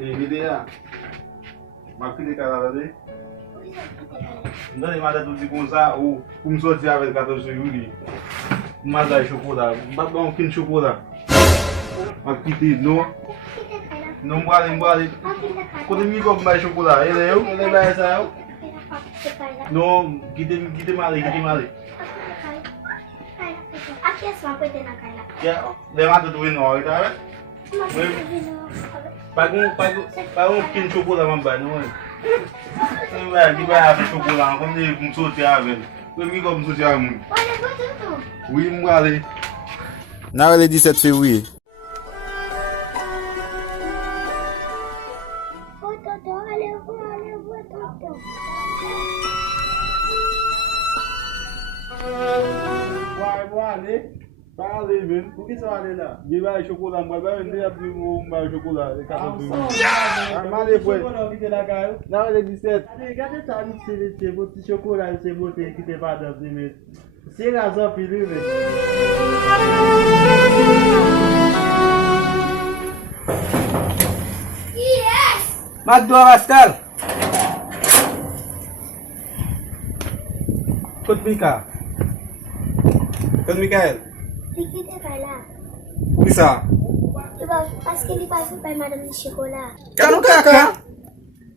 Idea. Makili kalade. Ndani mada tuzi kunza ou kumsoti avec 14 juillet. Mada chocolat. Baba on kin chocolat. Makiti no. Não vale. Quando me come mais chocolate, ele vai sair. Não, que mali. Aqui é só coisa na cara. Já, levanta do hino, tá vendo? Paga quilo chocolate, mamãe, não é? Não vai, que vai haver chocolate, como ele começou a ter a ver. Quando me começou a ter a ver. Olha, bota. Oui, vale. Now ele 17 février. Vai ali, velho. Por que você vai ali lá? Ele vai chocolate, vai vender a primeira chocolate. Mas depois. Não, ele disse. Gade tá ali, se você chocolate, se você que te vai dar primeiro. Se razão, filho, velho. Yes! Madua Pascal. Kut Mika. Kut Mikael. Dikit é vai lá. Bisa. Parce que ele vai para madame de chocolat. Kanu kaka.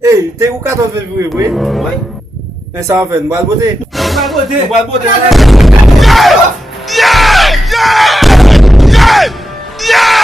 Eh, tem o 14 février, oui. Oui. Mais ça en fait, mal beauté. Mal beauté. Yeah!